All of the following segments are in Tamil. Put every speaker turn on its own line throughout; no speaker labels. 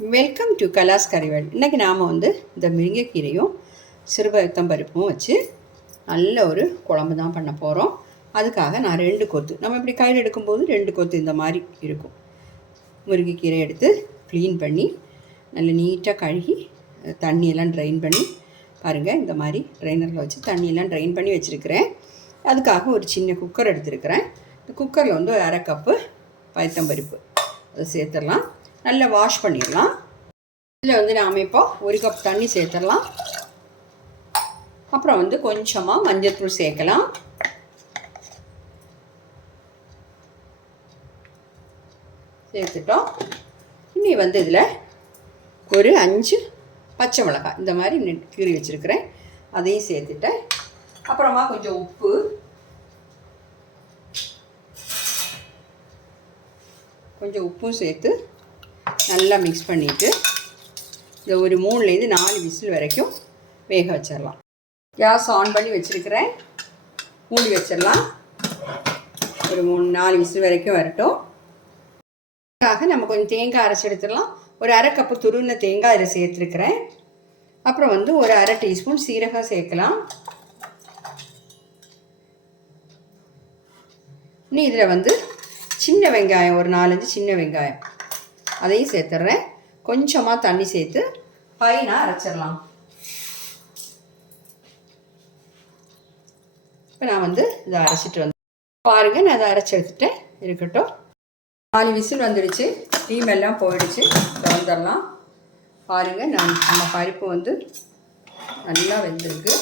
வெல்கம் டு கலாஸ் கறிவேல் இன்றைக்கி நாம் வந்து இந்த முருங்கைக்கீரையும் சிறுபருத்தம் பருப்பும் வச்சு நல்ல ஒரு குழம்பு தான் பண்ண போகிறோம் அதுக்காக நான் ரெண்டு கொத்து நம்ம இப்படி கையில் எடுக்கும்போது ரெண்டு கொத்து இந்த மாதிரி இருக்கும். முருங்கைக்கீரை எடுத்து க்ளீன் பண்ணி நல்ல நீட்டாக கழுகி தண்ணியெல்லாம் ட்ரைன் பண்ணி பாருங்கள் இந்த மாதிரி ட்ரைனரில் வச்சு தண்ணியெல்லாம் ட்ரைன் பண்ணி வச்சுருக்கிறேன். அதுக்காக ஒரு சின்ன குக்கர் எடுத்துருக்கிறேன். இந்த குக்கரில் வந்து ஒரு அரை கப்பு பயத்தம்பருப்பு அதை சேர்த்துடலாம். நல்லா வாஷ் பண்ணிடலாம். இதில் வந்து நாம் இப்போ ஒரு கப் தண்ணி சேர்த்துடலாம். அப்புறம் வந்து கொஞ்சமாக மஞ்சத்தூள் சேர்க்கலாம். சேர்த்துட்டோம். இனி வந்து இதில் ஒரு அஞ்சு பச்சை மிளகாய். இந்த மாதிரி கீறி வச்சுருக்கிறேன். அதையும் சேர்த்துட்டேன். அப்புறமா கொஞ்சம் உப்பு. கொஞ்சம் உப்பும் சேர்த்து நல்லா மிக்ஸ் பண்ணிவிட்டு இந்த ஒரு மூணுலேருந்து நாலு விசில் வரைக்கும் வேக வச்சிடலாம். கேஸ் ஆன் பண்ணி வச்சுருக்கிறேன். மூடி வச்சிடலாம். ஒரு மூணு நாலு விசில் வரைக்கும் வரட்டும். அதுக்காக நம்ம கொஞ்சம் தேங்காய் அரைச்சி எடுத்துடலாம். ஒரு அரை கப்பு துருவின தேங்காய் இதில் சேர்த்துருக்குறேன். அப்புறம் வந்து ஒரு அரை டீஸ்பூன் சீரகம் சேர்க்கலாம். இனி இதில் வந்து சின்ன வெங்காயம் ஒரு நாலஞ்சு சின்ன வெங்காயம். அதையும் சேர்த்துட்றேன் கொஞ்சமாக தண்ணி சேர்த்து ஃபைனாக அரைச்சிடலாம். இப்போ நான் வந்து இதை அரைச்சிட்டு வந்து பாருங்கள் நான் இதை அரைச்சி எடுத்துட்டேன். இருக்கட்டும். நாலு விசில் வந்துடுச்சு. ஸ்டீம் எல்லாம் போயிடுச்சு. திறந்துடலாம் பாருங்கள் நான் நம்ம பருப்பு வந்து நல்லா வெந்திருக்கு.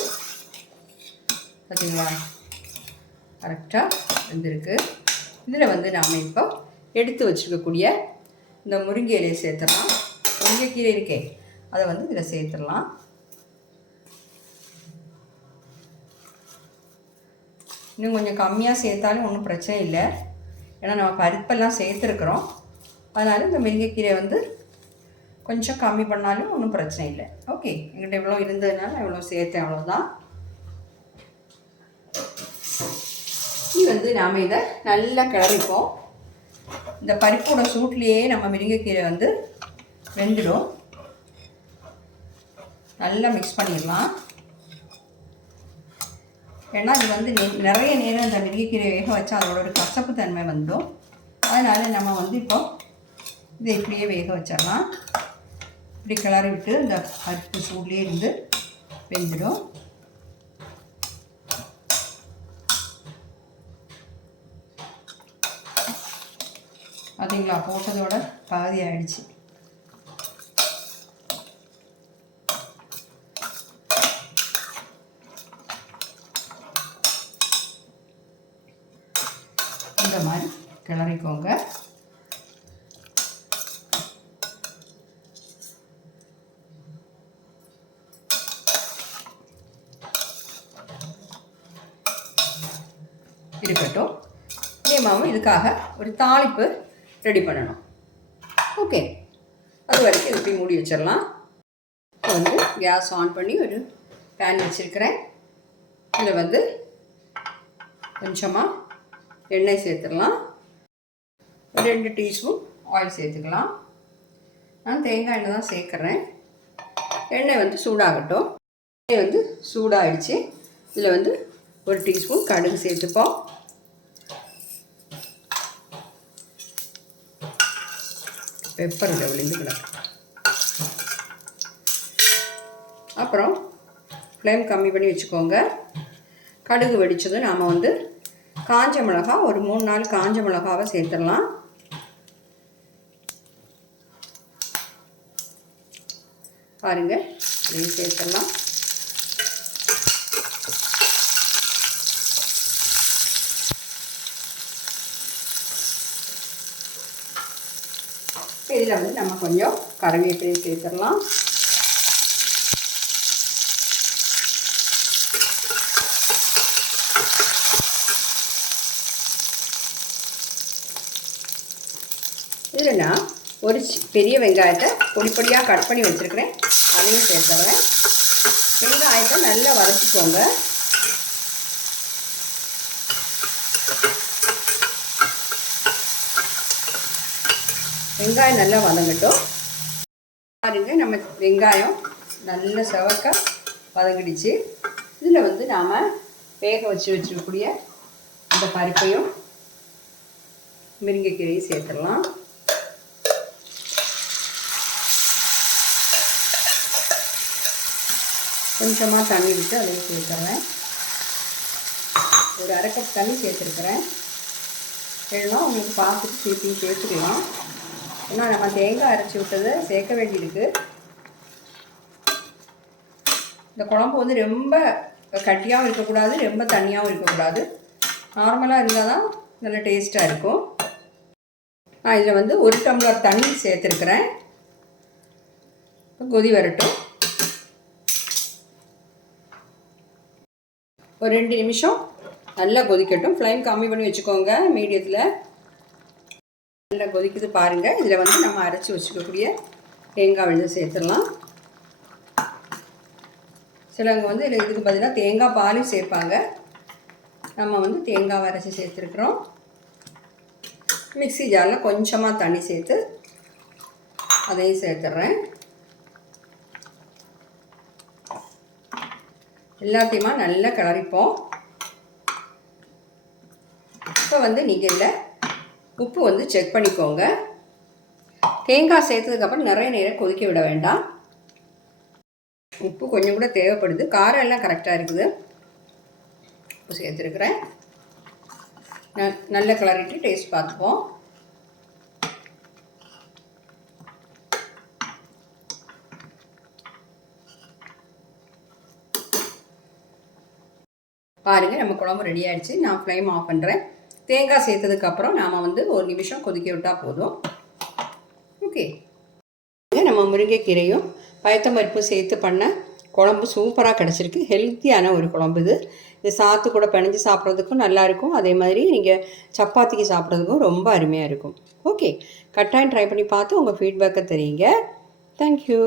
பார்த்தீங்களா கரெக்டாக வெந்திருக்கு. இதில் வந்து நாம் இப்போ எடுத்து வச்சுருக்கக்கூடிய இந்த முருங்கை இலையை சேர்த்துடலாம். முருங்கைக்கீரை இருக்கே அதை வந்து இதில் சேர்த்துடலாம். இன்னும் கொஞ்சம் கம்மியாக சேர்த்தாலும் ஒன்றும் பிரச்சனை இல்லை. ஏன்னா நம்ம பருப்பெல்லாம் சேர்த்துருக்குறோம். அதனால் இந்த முருங்கைக்கீரை வந்து கொஞ்சம் கம்மி பண்ணாலும் ஒன்றும் பிரச்சனை இல்லை. ஓகே எங்கிட்ட இவ்வளோ இருந்ததுனால இவ்வளோ சேர்த்தேன் அவ்வளோதான் இனி வந்து நாம் இதை நல்லா கிளறிப்போம். இந்த பருப்போட சூட்லேயே நம்ம முருங்கைக்கீரை வந்து வெந்துடும். நல்லா மிக்ஸ் பண்ணிடலாம். ஏன்னா இது வந்து நிறைய நேரம் இந்த முருங்கைக்கீரை வேக வச்சா அதோட ஒரு கசப்பு தன்மை வந்துடும். அதனால் நம்ம வந்து இப்போ இதை இப்படியே வேக வச்சிடலாம். இப்படி கிளறி விட்டு இந்த பருப்பு சூட்லேயே இருந்து வெந்துடும். பார்த்தீங்களா போட்டதோட பாதி ஆயிடுச்சு. இந்த மாதிரி கிளறிக்கோங்க. இருக்கட்டும். இதேமாவும் இதுக்காக ஒரு தாளிப்பு ரெடி பண்ணணும். ஓகே. அது வரைக்கும் இப்படி மூடி வச்சிடலாம். இப்போ வந்து கேஸ் ஆன் பண்ணி ஒரு பேன் வச்சுருக்கிறேன். இதில் வந்து கொஞ்சமாக எண்ணெய் சேர்த்துடலாம். ஒரு ரெண்டு டீஸ்பூன் ஆயில் சேர்த்துக்கலாம். நான் தேங்காய் எண்ணெய் தான் சேர்க்குறேன். எண்ணெய் வந்து சூடாகட்டும். எண்ணெய் வந்து சூடாகிடுச்சு இதில் வந்து ஒரு டீஸ்பூன் கடுகு சேர்த்துப்போம். பெப்பர் இதில் விழுந்து கிடக்கு. அப்புறம் ஃப்ளேம் கம்மி பண்ணி வச்சுக்கோங்க. கடுகு வெடித்ததும் நாம் வந்து காஞ்ச மிளகா ஒரு மூணு நாள் காஞ்ச மிளகாவை சேர்த்துடலாம். பாருங்கள் இதையும் சேர்த்துடலாம். இதில் வந்து நம்ம கொஞ்சம் கருவேப்பிலையும் சேர்த்துடலாம். இதில் நான் ஒரு பெரிய வெங்காயத்தை பொடி பொடியாக கட் பண்ணி வச்சுருக்கிறேன். அதையும் சேர்த்துறேன் வெங்காயத்தை நல்லா வதக்கிக்கோங்க வெங்காயம் நல்லா வதங்கட்டும். பாருங்க நம்ம வெங்காயம் நல்ல செவக்க வதங்கிடுச்சு. இதில் வந்து நாம் வேக வச்சு வச்சுருக்கக்கூடிய இந்த பருப்பையும் முருங்கைக்கீரையும் சேர்த்துடலாம். கொஞ்சமாக தண்ணி விட்டு அதையும் சேர்த்துறேன் ஒரு அரை கப் தண்ணி சேர்த்துருக்குறேன். இல்லைன்னா உங்களுக்கு பார்த்துட்டு சேர்த்தியும் சேர்த்துக்கலாம். ஏன்னா நம்ம தேங்காய் அரைச்சி விட்டதை சேர்க்க வேண்டியிருக்கு. இந்த குழம்பு வந்து ரொம்ப கட்டியாகவும் இருக்கக்கூடாது ரொம்ப தண்ணியாகவும் இருக்கக்கூடாது. நார்மலாக இருந்தால் தான் நல்ல டேஸ்ட்டாக இருக்கும். நான் இதில் வந்து ஒரு டம்ளர் தண்ணி சேர்த்துருக்குறேன். கொதி வரட்டும். ஒரு ரெண்டு நிமிஷம் நல்லா கொதிக்கட்டும். ஃப்ளைம் கம்மி பண்ணி வச்சுக்கோங்க மீடியத்தில். நல்லா கொதிக்குது பாருங்கள் இதில் வந்து நம்ம அரைச்சி வச்சுக்கக்கூடிய தேங்காய் விழுந்து சேர்த்துடலாம். சிலவங்க வந்து இதில் இதுக்கு பதிலாக தேங்காய் பாலும் சேர்ப்பாங்க. நம்ம வந்து தேங்காய் அரைச்சி சேர்த்துருக்குறோம். மிக்ஸி ஜாரில் கொஞ்சமாக தண்ணி சேர்த்து அதையும் சேர்த்துட்றேன் எல்லாத்தையுமா நல்லா கிளறிப்போம். இப்போ வந்து நீங்கள் இல்லை உப்பு வந்து செக் பண்ணிக்கோங்க. தேங்காய் சேர்த்ததுக்கப்புறம் நிறைய நேரம் கொதிக்க விட வேண்டாம். உப்பு கொஞ்சம் கூட தேவைப்படுது. காரம் எல்லாம் கரெக்டாக இருக்குது. உப்பு சேர்த்துருக்குறேன். நல்ல கிளறிட்டு டேஸ்ட் பார்த்துப்போம். பாருங்கள் நம்ம குழம்பு ரெடி ஆகிடுச்சு நான் ஃப்ளைம் ஆஃப் பண்ணுறேன் தேங்காய் சேர்த்ததுக்கப்புறம் நாம் வந்து ஒரு நிமிஷம் கொதிக்க விட்டால் போதும். ஓகே. நம்ம முருங்கைக்கீரையும் பயத்தம்பருப்பும் சேர்த்து பண்ண குழம்பு சூப்பராக கிடச்சிருக்கு. ஹெல்த்தியான ஒரு குழம்பு இது. இது சாத்து கூட பிணைஞ்சு சாப்பிட்றதுக்கும் நல்லாயிருக்கும் அதே மாதிரி நீங்கள் சப்பாத்திக்கு சாப்பிட்றதுக்கும் ரொம்ப அருமையாக இருக்கும். ஓகே. கட்டாயம் ட்ரை பண்ணி பார்த்து உங்கள் ஃபீட்பேக்கை தெரியுங்க. தேங்க்யூ